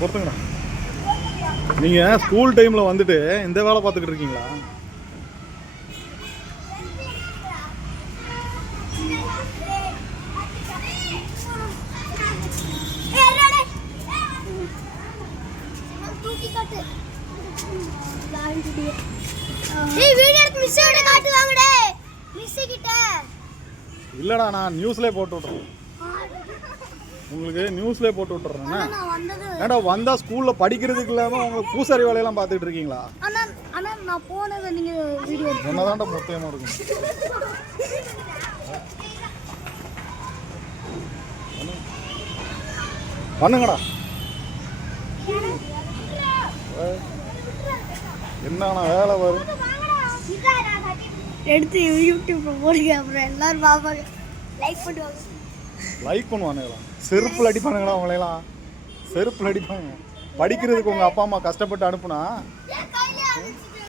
பொறுத்துங்கண்ணா. நீங்கள் ஸ்கூல் டைமில் வந்துட்டு இந்த வேலை பார்த்துக்கிட்டு இருக்கீங்களா? இல்லைடா, நான் நியூஸ்லேயே போட்டு விட்றேன். உங்களுக்கு நியூஸ்லேயே போட்டு விட்டுறேன்னா ஏன்டா வந்தால் ஸ்கூலில் படிக்கிறதுக்கு இல்லாமல் உங்களுக்கு பூசாரி வேலையெல்லாம் பார்த்துக்கிட்டு இருக்கீங்களா? என்னதான்டா முக்கியமாக இருக்கும். பண்ணுங்கடா. என்னன்னா வேலை வரும் எடுத்து யூடியூப்ல போடுங்க, அப்புறம் எல்லாரும் பார்ப்பாங்க, லைக் பண்ணுவாங்க. லைக் பண்ணுவானுங்களா? செருப்புல அடிப்பானுங்களா அவங்களையெல்லாம்? செருப்புல அடிப்பாங்க. படிக்கிறதுக்கு உங்கள் அப்பா அம்மா கஷ்டப்பட்டு அனுப்புனா